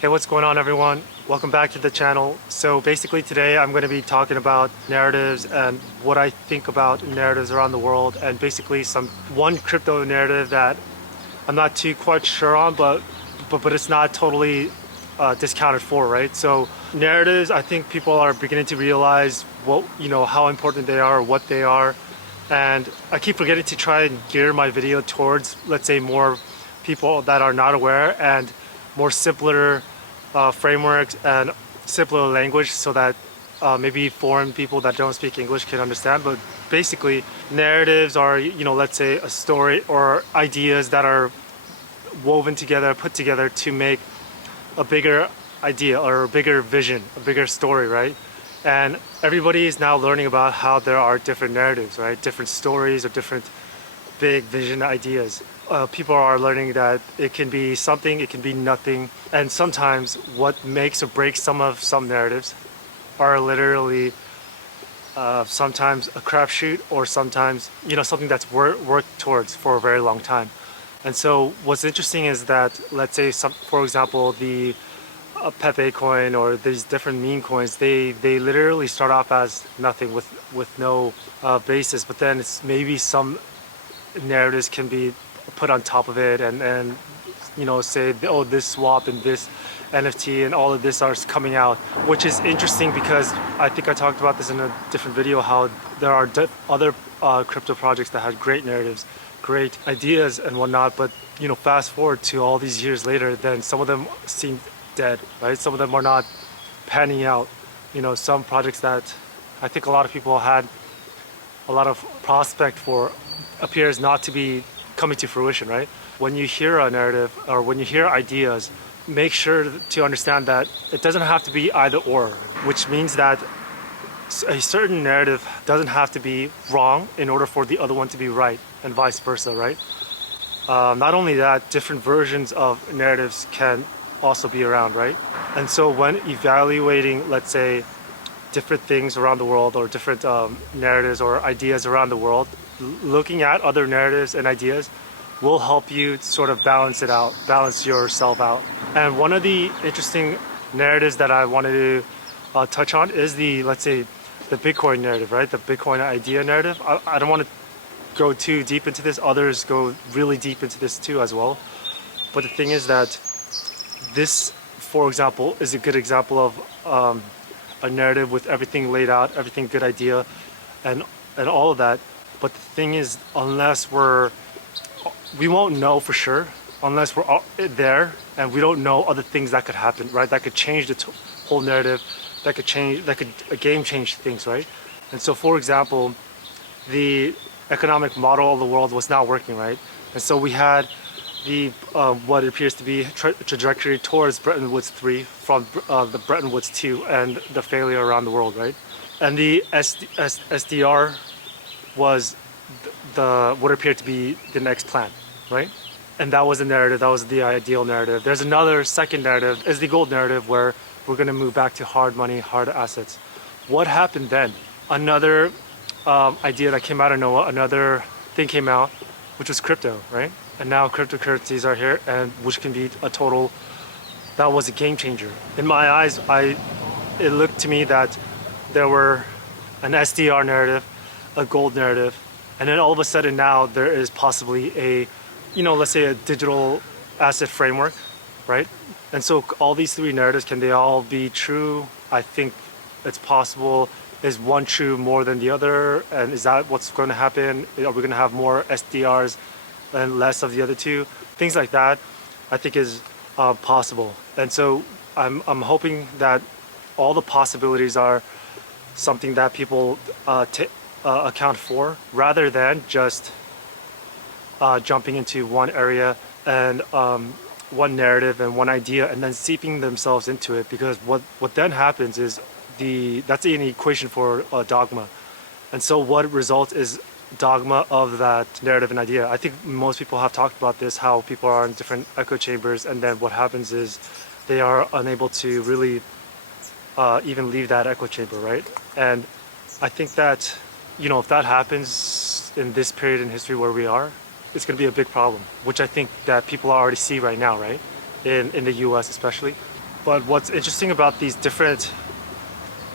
Hey, what's going on, everyone? Welcome back to the channel. So basically today I'm going to be talking about narratives and what I think about narratives around the world, and basically one crypto narrative that I'm not too quite sure on, but it's not totally discounted for, right? So narratives, I think people are beginning to realize how important they are, or what they are, and I keep forgetting to try and gear my video towards, let's say, more people that are not aware, and more simpler frameworks and simpler language, so that maybe foreign people that don't speak English can understand. But basically, narratives are, let's say, a story or ideas that are woven together, put together to make a bigger idea or a bigger vision, a bigger story, right? And everybody is now learning about how there are different narratives, right? Different stories or different big vision ideas. People are learning that it can be something, it can be nothing. And sometimes what makes or breaks some narratives are literally sometimes a crapshoot, or sometimes, something that's worked towards for a very long time. And so what's interesting is that, let's say, for example, the Pepe coin or these different meme coins, they literally start off as nothing with no basis, but then it's maybe some narratives can be put on top of it, and say, oh, this swap and this NFT and all of this are coming out, which is interesting because I think I talked about this in a different video, how there are other crypto projects that had great narratives, great ideas and whatnot, but fast forward to all these years later, then some of them seem dead, right? Some of them are not panning out. Some projects that I think a lot of people had a lot of prospect for appears not to be coming to fruition, right? When you hear a narrative or when you hear ideas, make sure to understand that it doesn't have to be either or, which means that a certain narrative doesn't have to be wrong in order for the other one to be right, and vice versa, right? Not only that, different versions of narratives can also be around, right? And so when evaluating, let's say, different things around the world, or different narratives or ideas around the world, looking at other narratives and ideas will help you sort of balance yourself out. And one of the interesting narratives that I wanted to touch on is let's say, the Bitcoin narrative, right? The Bitcoin idea narrative. I don't want to go too deep into this. Others go really deep into this too as well. But the thing is that this, for example, is a good example of a narrative with everything laid out, everything good idea, and all of that. But the thing is, we won't know for sure unless we're there, and we don't know other things that could happen, right? That could change the whole narrative. That could game change things, right? And so, for example, the economic model of the world was not working, right? And so we had the what appears to be trajectory towards Bretton Woods 3 from the Bretton Woods 2 and the failure around the world, right? And the SDR was what appeared to be the next plan, right? And that was the narrative, that was the ideal narrative. There's another second narrative, is the gold narrative, where we're going to move back to hard money, hard assets. What happened then? Another idea that came out of nowhere, another thing came out, which was crypto, right? And now cryptocurrencies are here, and which can be that was a game changer. In my eyes, it looked to me that there were an SDR narrative, a gold narrative, and then all of a sudden now there is possibly let's say, a digital asset framework, right? And so all these three narratives, can they all be true? I think it's possible. Is one true more than the other? And is that what's going to happen? Are we going to have more SDRs and less of the other two? Things like that, I think, is possible. And so I'm hoping that all the possibilities are something that people account for, rather than just jumping into one area and one narrative and one idea and then seeping themselves into it. Because what then happens is that's an equation for dogma. And so what results is dogma of that narrative and idea. I think most people have talked about this, how people are in different echo chambers, and then what happens is they are unable to really even leave that echo chamber, right? And I think that, if that happens in this period in history where we are, it's going to be a big problem, which I think that people already see right now, right? In the US especially. But what's interesting about these different,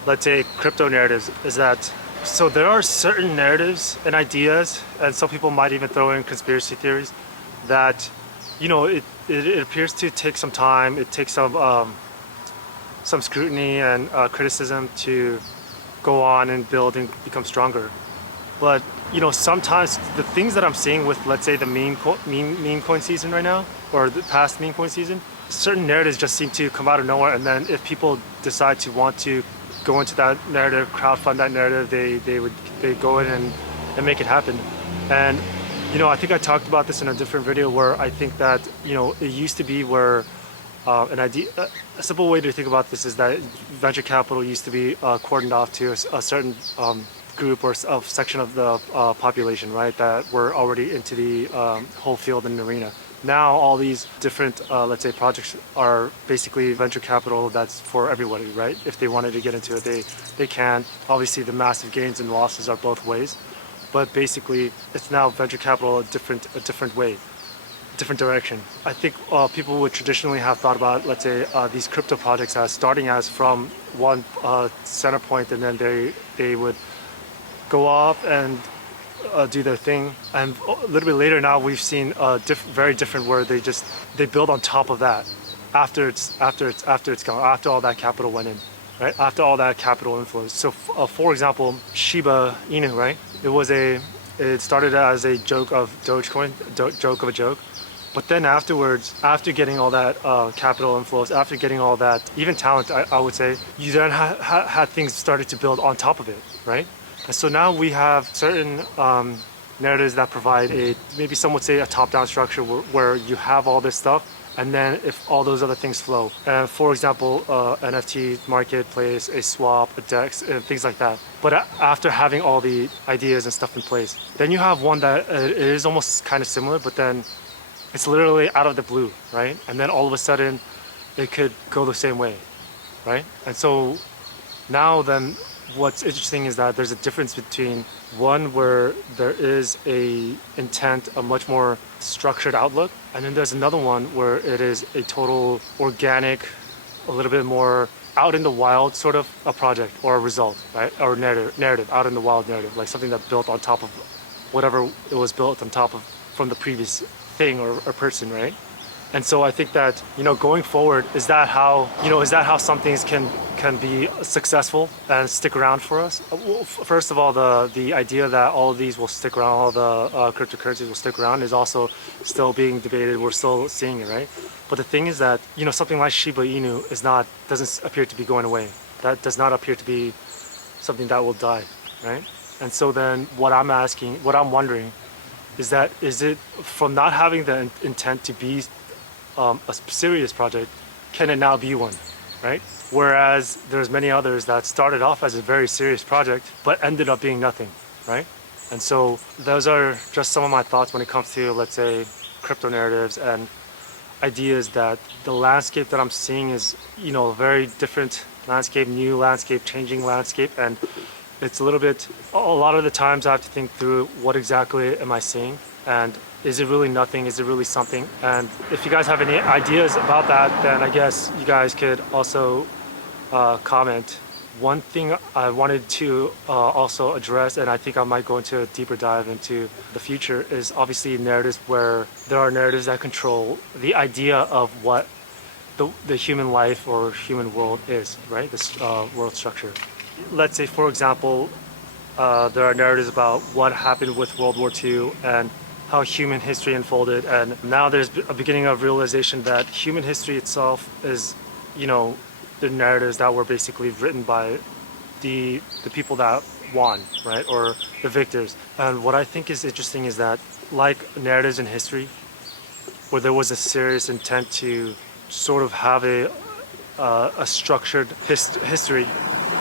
let's say, crypto narratives is that so there are certain narratives and ideas, and some people might even throw in conspiracy theories that, it appears to take some time. It takes some scrutiny and criticism to go on and build and become stronger. But sometimes the things that I'm seeing with, let's say, the meme coin season right now, or the past meme coin season, certain narratives just seem to come out of nowhere, and then if people decide to want to go into that narrative, crowdfund that narrative, they go in and make it happen. And I think I talked about this in a different video where I think that it used to be where an idea, a simple way to think about this is that venture capital used to be cordoned off to a certain group or of section of the population, right, that were already into the whole field and arena. Now all these different, let's say, projects are basically venture capital that's for everybody, right? If they wanted to get into it, they can. Obviously, the massive gains and losses are both ways, but basically, it's now venture capital a different way, different direction. I think people would traditionally have thought about, let's say, these crypto projects as starting as from one center point, and then they would go off and do their thing, and a little bit later now we've seen very different where they build on top of that after it's gone, after all that capital went in, right? After all that capital inflows. So for example, Shiba Inu, right? It started as a joke of Dogecoin, joke of a joke. But then afterwards, after getting all that capital inflows, after getting all that, even talent, I would say, you then had things started to build on top of it, right? And so now we have certain narratives that provide maybe some would say a top-down structure where you have all this stuff, and then if all those other things flow. For example, NFT marketplace, a swap, a DEX, and things like that. But after having all the ideas and stuff in place, then you have one that it is almost kind of similar, but then it's literally out of the blue, right? And then all of a sudden, it could go the same way, right? And so now then, what's interesting is that there's a difference between one where there is a intent, a much more structured outlook, and then there's another one where it is a total organic, a little bit more out in the wild sort of a project or a result, right? Or narrative, out in the wild narrative, like something that built on top of whatever it was built on top of from the previous thing or person, right? And so I think that, going forward, is that how some things can be successful and stick around for us? Well, first of all, the idea that all of these will stick around, all the cryptocurrencies will stick around, is also still being debated. We're still seeing it, right? But the thing is that, something like Shiba Inu doesn't appear to be going away. That does not appear to be something that will die, right? And so then what I'm wondering is it from not having the intent to be a serious project, can it now be one, right? Whereas there's many others that started off as a very serious project but ended up being nothing, right? And so those are just some of my thoughts when it comes to, let's say, crypto narratives and ideas. That the landscape that I'm seeing is, a very different landscape, new landscape, changing landscape, and it's a lot of the times I have to think through what exactly am I seeing, and is it really nothing? Is it really something? And if you guys have any ideas about that, then I guess you guys could also comment. One thing I wanted to also address, and I think I might go into a deeper dive into the future, is obviously narratives where there are narratives that control the idea of what the human life or human world is, right? This world structure. Let's say, for example, there are narratives about what happened with World War II and how human history unfolded, and now there's a beginning of realization that human history itself is, the narratives that were basically written by the people that won, right, or the victors. And what I think is interesting is that, like narratives in history, where there was a serious intent to sort of have a structured history,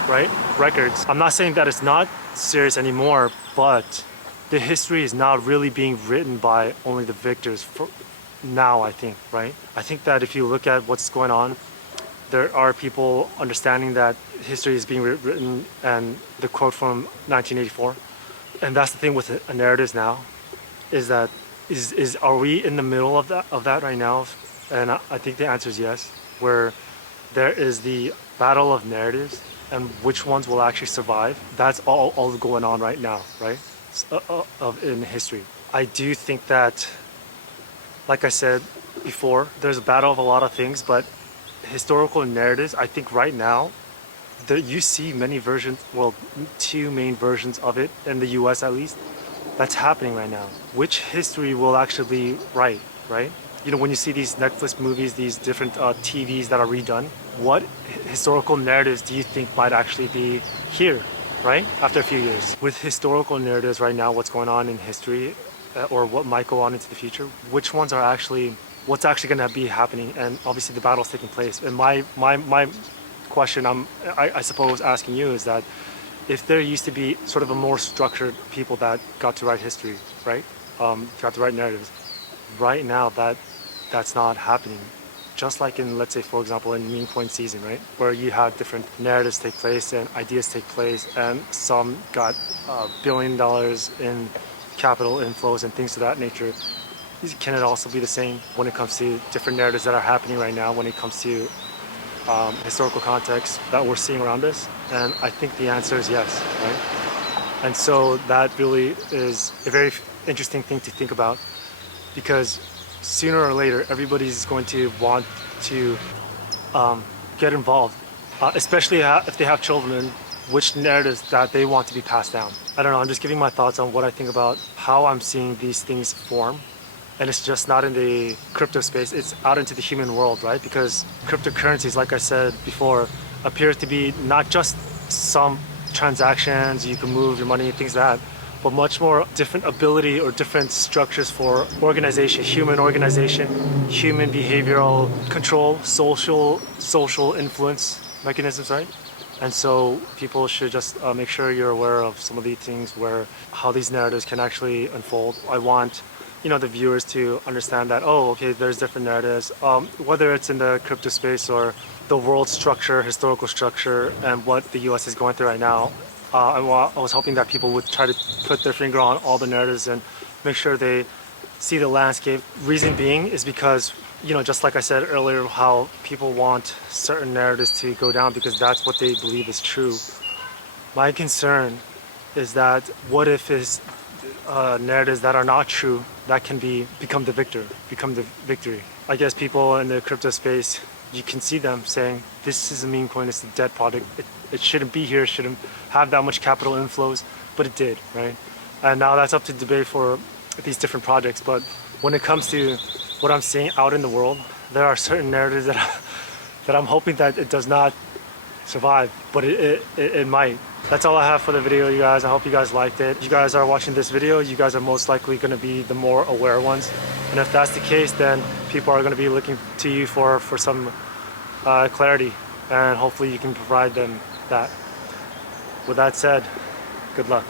right, records. I'm not saying that it's not serious anymore, but the history is now really being written by only the victors for now, I think, right? I think that if you look at what's going on, there are people understanding that history is being written, and the quote from 1984, and that's the thing with narratives now, is that are we in the middle of that right now? And I think the answer is yes, where there is the battle of narratives and which ones will actually survive. That's all going on right now, right? In history. I do think that, like I said before, there's a battle of a lot of things, but historical narratives, I think right now, you see many versions, well, two main versions of it in the US at least, that's happening right now. Which history will actually be right? You know, when you see these Netflix movies, these different TVs that are redone, what historical narratives do you think might actually be here, right? After a few years. With historical narratives right now, what's going on in history, or what might go on into the future, which ones are actually, what's actually going to be happening, and obviously the battle's taking place. And my question I suppose asking you is that if there used to be sort of a more structured people that got to write history, right? Got to write narratives. Right now that's not happening. Just like in, let's say, for example, in Meme Coin season, right? Where you had different narratives take place and ideas take place, and some got $1 billion in capital inflows and things of that nature. Can it also be the same when it comes to different narratives that are happening right now when it comes to historical context that we're seeing around us? And I think the answer is yes, right? And so that really is a very interesting thing to think about, because sooner or later everybody's going to want to get involved, especially if they have children, which narratives that they want to be passed down. I don't know, I'm just giving my thoughts on what I think about how I'm seeing these things form. And it's just not in the crypto space, it's out into the human world, right? Because cryptocurrencies, like I said before, appear to be not just some transactions, you can move your money, things like that, but much more different ability or different structures for organization, human behavioral control, social influence mechanisms, right? And so people should just make sure you're aware of some of these things, where how these narratives can actually unfold. I want, you know, the viewers to understand that, oh, okay, there's different narratives, whether it's in the crypto space or the world structure, historical structure, and what the US is going through right now. I was hoping that people would try to put their finger on all the narratives and make sure they see the landscape. Reason being is because, you know, just like I said earlier, how people want certain narratives to go down because that's what they believe is true. My concern is that what if it's narratives that are not true that can become the victory. I guess people in the crypto space, you can see them saying, this is a meme coin, it's a dead product, it shouldn't be here, it shouldn't have that much capital inflows, but it did, right? And now that's up to debate for these different projects, but when it comes to what I'm seeing out in the world, there are certain narratives that I'm hoping that it does not survive, but it might. That's all I have for the video, you guys. I hope you guys liked it. If you guys are watching this video, you guys are most likely going to be the more aware ones. And if that's the case, then people are going to be looking to you for some clarity, and hopefully you can provide them that. With that said, good luck.